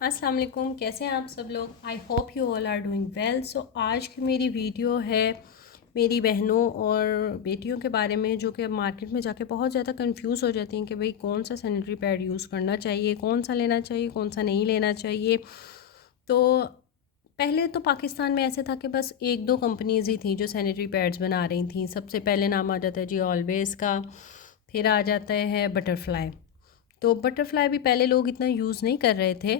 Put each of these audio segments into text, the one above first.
अस्सलाम वालेकुम। कैसे हैं आप सब लोग? I hope you all are doing well. So आज की मेरी वीडियो है मेरी बहनों और बेटियों के बारे में, जो कि मार्केट में जाके बहुत ज़्यादा कंफ्यूज हो जाती हैं कि भाई कौन सा सैनिटरी पैड यूज़ करना चाहिए, कौन सा लेना चाहिए, कौन सा नहीं लेना चाहिए। तो पहले तो पाकिस्तान में ऐसे था कि बस एक दो कंपनीज़ ही थी जो सैनिटरी पैड्स बना रही थी। सबसे पहले नाम आ जाता है जी ऑलवेज़ का, फिर आ जाता है बटरफ्लाई। तो बटरफ्लाई भी पहले लोग इतना यूज़ नहीं कर रहे थे,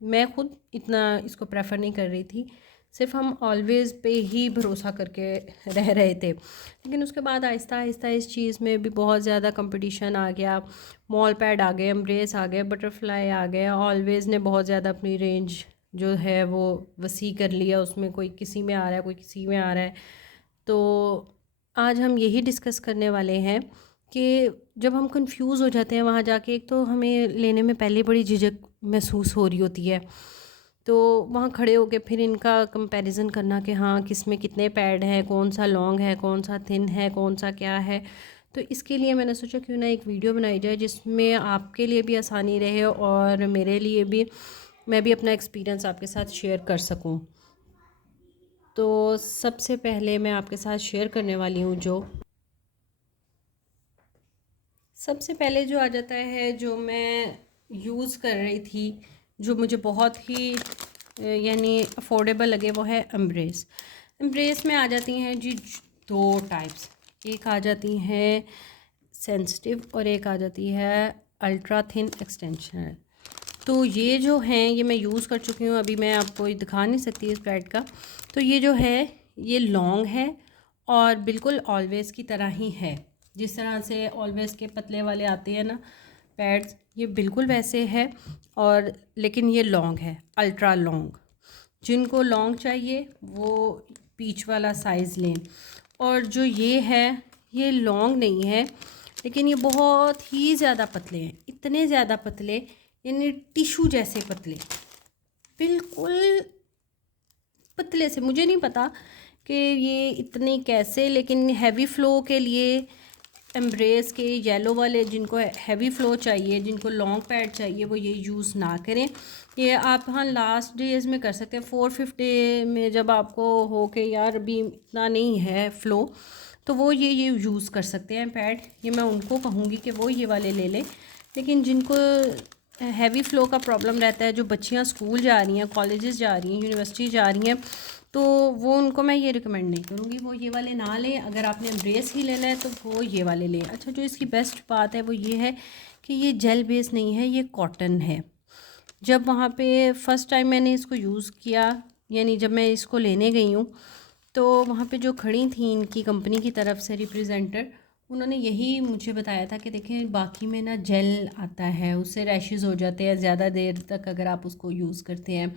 मैं ख़ुद इतना इसको प्रेफर नहीं कर रही थी, सिर्फ हम ऑलवेज़ पे ही भरोसा करके रह रहे थे। लेकिन उसके बाद आहिस्ता आहिस्ता इस चीज़ में भी बहुत ज़्यादा कंपटीशन आ गया। मॉल पैड आ गए, एम्ब्रेस आ गए, बटरफ्लाई आ गए, ऑलवेज़ ने बहुत ज़्यादा अपनी रेंज जो है वो वसी कर लिया। उसमें कोई किसी में आ रहा है, कोई किसी में आ रहा है। तो आज हम यही डिस्कस करने वाले हैं कि जब हम कंफ्यूज हो जाते हैं वहाँ जाके, एक तो हमें लेने में पहले बड़ी झिझक महसूस हो रही होती है, तो वहाँ खड़े होके फिर इनका कंपैरिजन करना कि हाँ किस में कितने पैड हैं, कौन सा लॉन्ग है, कौन सा थिन है, कौन सा क्या है। तो इसके लिए मैंने सोचा क्यों ना एक वीडियो बनाई जाए जिसमें आपके लिए भी आसानी रहे और मेरे लिए भी, मैं भी अपना एक्सपीरियंस आपके साथ शेयर कर सकूँ। तो सबसे पहले मैं आपके साथ शेयर करने वाली हूँ सबसे पहले जो आ जाता है, जो मैं यूज़ कर रही थी, जो मुझे बहुत ही यानी अफोर्डेबल लगे, वो है एम्ब्रेस। एम्ब्रेस में आ जाती हैं जी दो टाइप्स, एक आ जाती हैं सेंसिटिव और एक आ जाती है अल्ट्रा थिन एक्सटेंशनल। तो ये जो हैं ये मैं यूज़ कर चुकी हूँ, अभी मैं आपको ये दिखा नहीं सकती इस पैड का। तो ये जो है ये लॉन्ग है और बिल्कुल ऑलवेज़ की तरह ही है। जिस तरह से ऑलवेज़ के पतले वाले आते हैं ना पैड्स, ये बिल्कुल वैसे है। और लेकिन ये लॉन्ग है, अल्ट्रा लॉन्ग। जिनको लॉन्ग चाहिए वो पीच वाला साइज़ लें। और जो ये है ये लॉन्ग नहीं है, लेकिन ये बहुत ही ज़्यादा पतले हैं, इतने ज़्यादा पतले यानी टिशू जैसे पतले, बिल्कुल पतले से। मुझे नहीं पता कि ये इतने कैसे, लेकिन हैवी फ़्लो के लिए एम्ब्रेस के येलो वाले, जिनको हैवी फ़्लो चाहिए, जिनको लॉन्ग पैड चाहिए, वो ये यूज़ ना करें। ये आप हाँ लास्ट डेज़ में कर सकते हैं, 4-5 डे में जब आपको हो के यार अभी इतना नहीं है फ़्लो, तो वो ये यूज़ कर सकते हैं पैड। ये मैं उनको कहूँगी कि वो ये वाले ले लें। लेकिन जिनको हैवी फ़्लो का प्रॉब्लम रहता है, जो बच्चियाँ स्कूल जा रही हैं, कॉलेजेस जा रही हैं, यूनिवर्सिटी जा रही हैं, तो वो उनको मैं ये रिकमेंड नहीं करूँगी, वो ये वाले ना लें। अगर आपने एम्ब्रेस ही लेना है तो वो ये वाले लें। अच्छा, जो इसकी बेस्ट बात है वो ये है कि ये जेल बेस नहीं है, ये कॉटन है। जब वहाँ पे फ़र्स्ट टाइम मैंने इसको यूज़ किया, यानी जब मैं इसको लेने गई हूँ, तो वहाँ पे जो खड़ी थी इनकी कंपनी की तरफ से रिप्रेजेंटर, उन्होंने यही मुझे बताया था कि देखें बाकी में ना जेल आता है, उससे रैशेज़ हो जाते हैं ज़्यादा देर तक अगर आप उसको यूज़ करते हैं।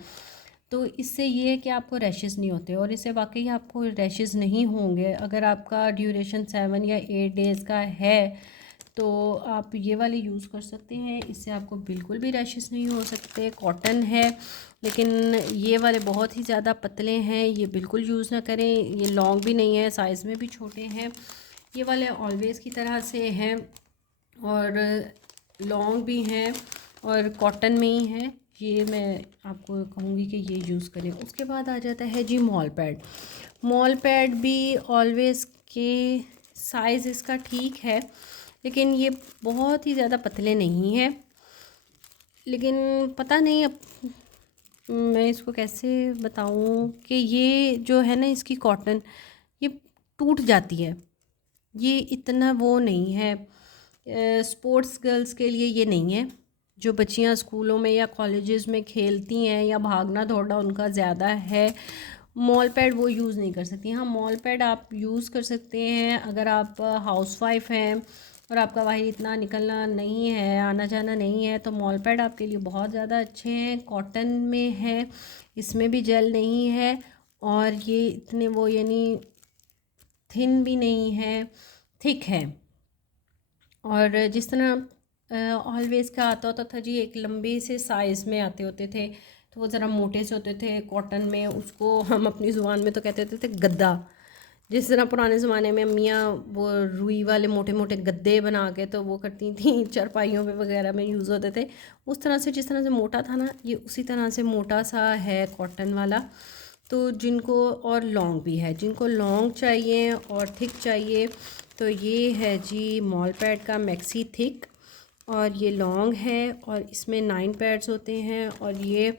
तो इससे ये है कि आपको रैशेज़ नहीं होते, और इससे वाकई आपको रैशेज़ नहीं होंगे। अगर आपका ड्यूरेशन 7 या 8 डेज़ का है तो आप ये वाले यूज़ कर सकते हैं, इससे आपको बिल्कुल भी रैशेज़ नहीं हो सकते। कॉटन है, लेकिन ये वाले बहुत ही ज़्यादा पतले हैं, ये बिल्कुल यूज़ ना करें। ये लॉन्ग भी नहीं है, साइज़ में भी छोटे हैं। ये वाले ऑलवेज़ की तरह से हैं और लॉन्ग भी हैं और कॉटन में ही हैं। ये मैं आपको कहूँगी कि ये यूज़ करें। उसके बाद आ जाता है जी मॉल पैड। मॉल पैड भी ऑलवेज़ के साइज़ इसका ठीक है, लेकिन ये बहुत ही ज़्यादा पतले नहीं हैं। लेकिन पता नहीं अब मैं इसको कैसे बताऊँ कि ये जो है ना इसकी कॉटन, ये टूट जाती है। ये इतना वो नहीं है, स्पोर्ट्स गर्ल्स के लिए ये नहीं है। जो बच्चियां स्कूलों में या कॉलेजेस में खेलती हैं या भागना दौड़ना उनका ज़्यादा है, मॉल पैड वो यूज़ नहीं कर सकती। हाँ, मॉल पैड आप यूज़ कर सकते हैं अगर आप हाउसवाइफ हैं और आपका बाहर इतना निकलना नहीं है, आना जाना नहीं है, तो मॉल पैड आपके लिए बहुत ज़्यादा अच्छे हैं। कॉटन में है, इसमें भी जेल नहीं है और ये इतने वो यानी थिन भी नहीं है, थिक है। और जिस तरह ऑलवेज़ का आता होता था जी, एक लंबे से साइज़ में आते होते थे, तो वो ज़रा मोटे से होते थे कॉटन में, उसको हम अपनी ज़ुबान में तो कहते होते थे गद्दा। जिस तरह पुराने ज़माने में अम्मियाँ वो रुई वाले मोटे मोटे गद्दे बना के तो वो करती थी, चारपाइयों पे वगैरह में यूज़ होते थे, उस तरह से जिस तरह से मोटा था ना, ये उसी तरह से मोटा सा है कॉटन वाला। तो जिनको और लॉन्ग भी है, जिनको लॉन्ग चाहिए और थिक चाहिए तो ये है जी मॉल पैड का मैक्सी थिक, और ये लॉन्ग है और इसमें 9 पैड्स होते हैं और ये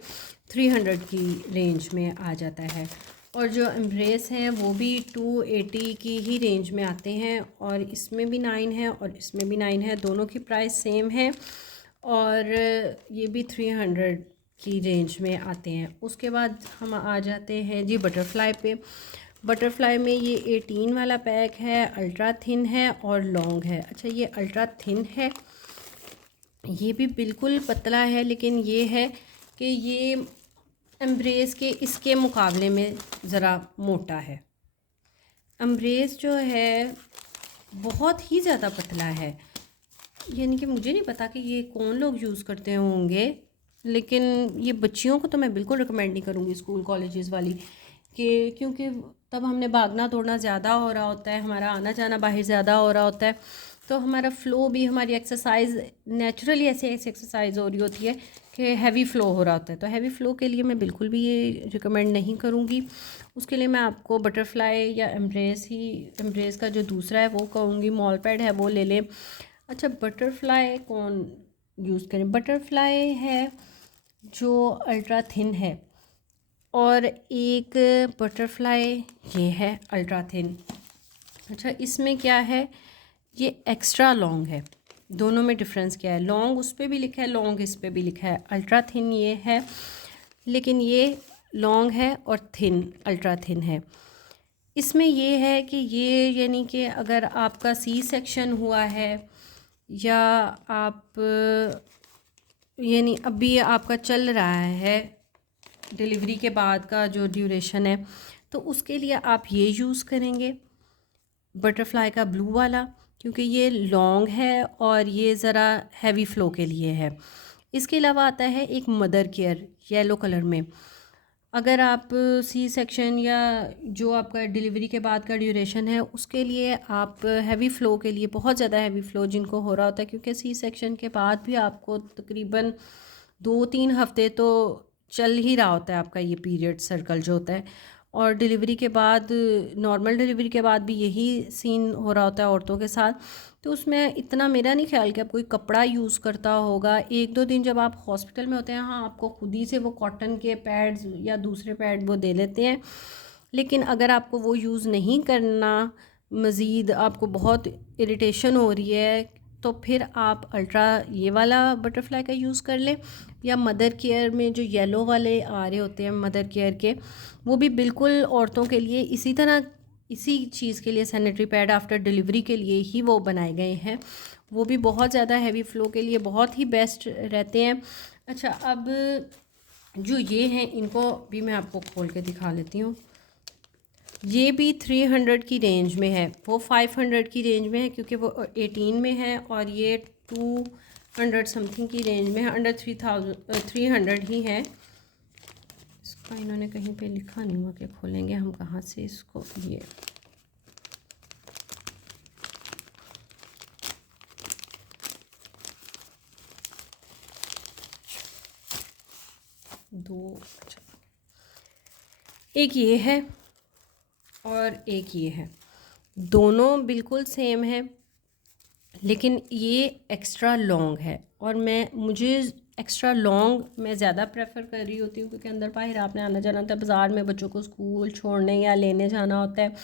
300 की रेंज में आ जाता है। और जो एम्ब्रेस हैं वो भी 280 की ही रेंज में आते हैं, और इसमें भी 9 है और इसमें भी 9 है, दोनों की प्राइस सेम है, और ये भी 300 की रेंज में आते हैं। उसके बाद हम आ जाते हैं जी बटरफ्लाई पे। बटरफ्लाई में ये 18 वाला पैक है, अल्ट्रा थिन है और लॉन्ग है। अच्छा, ये अल्ट्रा थिन है, ये भी बिल्कुल पतला है, लेकिन ये है कि ये एम्ब्रेस के इसके मुकाबले में ज़रा मोटा है। एम्ब्रेस जो है बहुत ही ज़्यादा पतला है, यानी कि मुझे नहीं पता कि ये कौन लोग यूज़ करते होंगे, लेकिन ये बच्चियों को तो मैं बिल्कुल रिकमेंड नहीं करूँगी, स्कूल कॉलेजेस वाली, कि क्योंकि तब हमने भागना दौड़ना ज़्यादा हो रहा होता है, हमारा आना जाना बाहर ज़्यादा हो रहा होता है, तो हमारा फ़्लो भी, हमारी एक्सरसाइज नेचुरली ऐसे एक्सरसाइज हो रही होती है कि हैवी फ़्लो हो रहा होता है। तो हैवी फ़्लो के लिए मैं बिल्कुल भी ये रिकमेंड नहीं करूँगी। उसके लिए मैं आपको बटरफ्लाई या एम्ब्रेस ही, एम्ब्रेस का जो दूसरा है वो कहूँगी, मॉल पैड है वो ले लें। अच्छा, बटरफ्लाई कौन यूज़ करें? बटरफ्लाई है जो अल्ट्रा थिन है, और एक बटरफ्लाई ये है अल्ट्रा थिन। अच्छा, इसमें क्या है, ये एक्स्ट्रा लॉन्ग है। दोनों में डिफरेंस क्या है? लॉन्ग उस पर भी लिखा है, लॉन्ग इस पर भी लिखा है। अल्ट्रा थिन ये है, लेकिन ये लॉन्ग है और थिन अल्ट्रा थिन है। इसमें ये है कि ये यानी कि अगर आपका सी सेक्शन हुआ है, या आप यानी अभी आपका चल रहा है डिलीवरी के बाद का जो ड्यूरेशन है, तो उसके लिए आप ये यूज़ करेंगे बटरफ्लाई का ब्लू वाला, क्योंकि ये लॉन्ग है और ये ज़रा हैवी फ़्लो के लिए है। इसके अलावा आता है एक मदर केयर येलो कलर में। अगर आप सी सेक्शन या जो आपका डिलीवरी के बाद का ड्यूरेशन है, उसके लिए आप हैवी फ़्लो के लिए, बहुत ज़्यादा हैवी फ़्लो जिनको हो रहा होता है, क्योंकि सी सेक्शन के बाद भी आपको तकरीबन 2-3 हफ़्ते तो चल ही रहा होता है आपका ये पीरियड सर्कल जो होता है, और डिलीवरी के बाद, नॉर्मल डिलीवरी के बाद भी यही सीन हो रहा होता है औरतों के साथ। तो उसमें इतना मेरा नहीं ख्याल कि आप कोई कपड़ा यूज़ करता होगा। 1-2 दिन जब आप हॉस्पिटल में होते हैं, हाँ, आपको खुद ही से वो कॉटन के पैड्स या दूसरे पैड वो दे देते हैं, लेकिन अगर आपको वो यूज़ नहीं करना, मज़ीद आपको बहुत इरिटेशन हो रही है, तो फिर आप अल्ट्रा ये वाला बटरफ्लाई का यूज़ कर लें, या मदर केयर में जो येलो वाले आ रहे होते हैं मदर केयर के, वो भी बिल्कुल औरतों के लिए इसी तरह, इसी चीज़ के लिए, सैनिटरी पैड आफ्टर डिलीवरी के लिए ही वो बनाए गए हैं। वो भी बहुत ज़्यादा हैवी फ़्लो के लिए बहुत ही बेस्ट रहते हैं। अच्छा, अब जो ये हैं इनको भी मैं आपको खोल के दिखा लेती हूँ। ये भी 300 की रेंज में है, वो 500 की रेंज में है क्योंकि वो 18 में है, और ये 200 समथिंग की रेंज में है, अंडर 300 ही है। इसका इन्होंने कहीं पे लिखा नहीं हुआ कि खोलेंगे हम कहाँ से इसको। ये दो, अच्छा, एक ये है और एक ये है, दोनों बिल्कुल सेम है, लेकिन ये एक्स्ट्रा लॉन्ग है, और मुझे एक्स्ट्रा लॉन्ग मैं ज़्यादा प्रेफर कर रही होती हूँ, क्योंकि अंदर बाहर आपने आना जाना होता है, बाज़ार में बच्चों को स्कूल छोड़ने या लेने जाना होता है।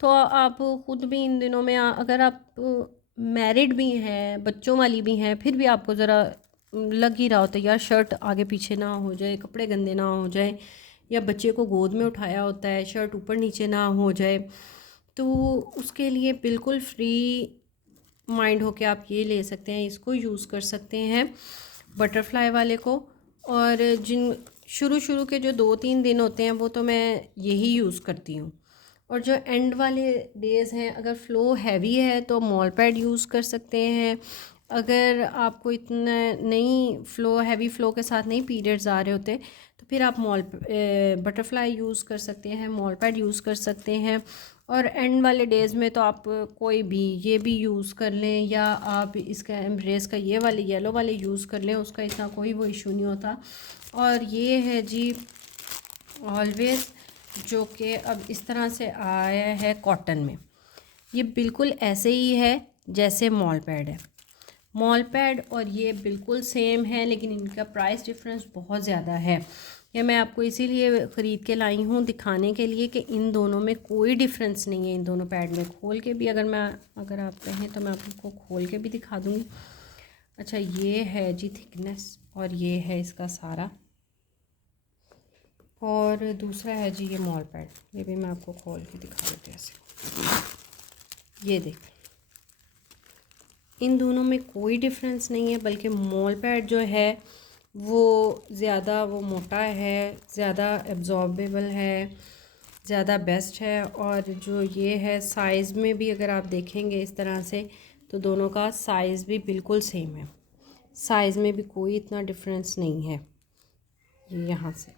तो आप ख़ुद भी इन दिनों में अगर आप मैरिड भी हैं, बच्चों वाली भी हैं, फिर भी आपको ज़रा लग ही रहा होता है यार, शर्ट आगे पीछे ना हो जाए, कपड़े गंदे ना हो जाए, या बच्चे को गोद में उठाया होता है, शर्ट ऊपर नीचे ना हो जाए, तो उसके लिए बिल्कुल फ्री माइंड हो के आप ये ले सकते हैं, इसको यूज़ कर सकते हैं बटरफ्लाई वाले को। और जिन शुरू के जो 2-3 दिन होते हैं वो तो मैं यही यूज़ करती हूँ, और जो एंड वाले डेज़ हैं, अगर फ़्लो हैवी है तो मॉल पैड यूज़ कर सकते हैं, अगर आपको इतना नहीं फ़्लो हैवी फ़्लो के साथ नहीं पीरियड्स आ रहे होते तो फिर आप बटरफ्लाई यूज़ कर सकते हैं, मॉल पैड यूज़ कर सकते हैं। और एंड वाले डेज़ में तो आप कोई भी ये भी यूज़ कर लें, या आप इसका एम्ब्रेस का ये वाले येलो वाले यूज़ कर लें, उसका इतना कोई वो इशू नहीं होता। और ये है जी ऑलवेज़, जो कि अब इस तरह से आया है कॉटन में। ये बिल्कुल ऐसे ही है जैसे मॉल पैड है। मॉल पैड और ये बिल्कुल सेम है, लेकिन इनका प्राइस डिफरेंस बहुत ज़्यादा है। ये मैं आपको इसीलिए ख़रीद के लाई हूँ, दिखाने के लिए कि इन दोनों में कोई डिफरेंस नहीं है। इन दोनों पैड में खोल के भी अगर आप कहें तो मैं आपको खोल के भी दिखा दूँगी। अच्छा, ये है जी थिकनेस, और ये है इसका सारा। और दूसरा है जी ये मॉल पैड, ये भी मैं आपको खोल के दिखा देती हूँ ऐसे। ये देख, इन दोनों में कोई डिफरेंस नहीं है, बल्कि मॉल पैड जो है वो ज़्यादा वो मोटा है, ज़्यादा एब्जॉर्बेबल है, ज़्यादा बेस्ट है। और जो ये है साइज़ में भी अगर आप देखेंगे इस तरह से, तो दोनों का साइज़ भी बिल्कुल सेम है। साइज़ में भी कोई इतना डिफरेंस नहीं है। ये यहाँ से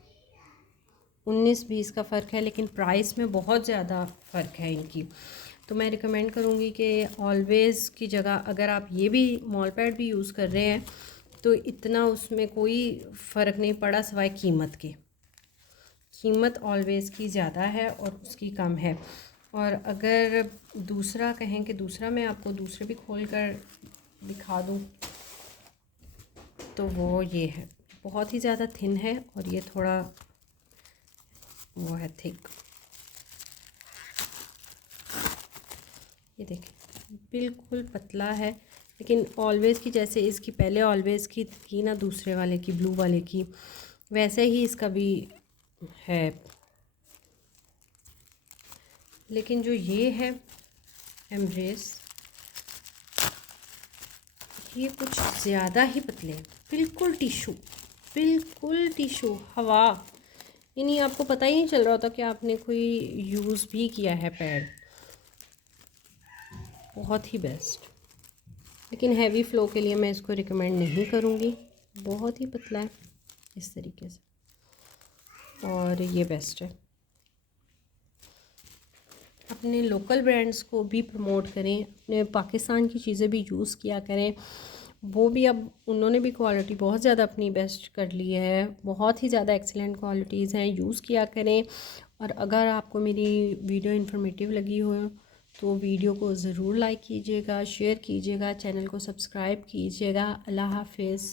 19-20 का फ़र्क है, लेकिन प्राइस में बहुत ज़्यादा फ़र्क है इनकी। तो मैं रिकमेंड करूँगी कि ऑलवेज़ की जगह अगर आप ये भी मॉल पैड भी यूज़ कर रहे हैं तो इतना उसमें कोई फ़र्क नहीं पड़ा सिवाय कीमत के। कीमत ऑलवेज़ की ज़्यादा है और उसकी कम है। और अगर दूसरा कहें कि दूसरा मैं आपको दूसरे भी खोल कर दिखा दूँ, तो वो ये है, बहुत ही ज़्यादा थिन है और ये थोड़ा वो है थिक। ये देखें बिल्कुल पतला है, लेकिन ऑलवेज़ की जैसे इसकी पहले ऑलवेज़ की थी ना दूसरे वाले की, ब्लू वाले की, वैसे ही इसका भी है। लेकिन जो ये है एम्ब्रेस, ये कुछ ज़्यादा ही पतले, बिल्कुल टिशू, बिल्कुल टिशू हवा। यानी आपको पता ही नहीं चल रहा होता कि आपने कोई यूज़ भी किया है पैड। बहुत ही बेस्ट। लेकिन हैवी फ़्लो के लिए मैं इसको रिकमेंड नहीं करूँगी, बहुत ही पतला है इस तरीके से। और ये बेस्ट है। अपने लोकल ब्रांड्स को भी प्रमोट करें, अपने पाकिस्तान की चीज़ें भी यूज़ किया करें। वो भी अब उन्होंने भी क्वालिटी बहुत ज़्यादा अपनी बेस्ट कर ली है, बहुत ही ज़्यादा एक्सीलेंट क्वालिटीज़ हैं, यूज़ किया करें। और अगर आपको मेरी वीडियो इन्फॉर्मेटिव लगी हो तो वीडियो को ज़रूर लाइक कीजिएगा, शेयर कीजिएगा, चैनल को सब्सक्राइब कीजिएगा। अल्लाह हाफिज़।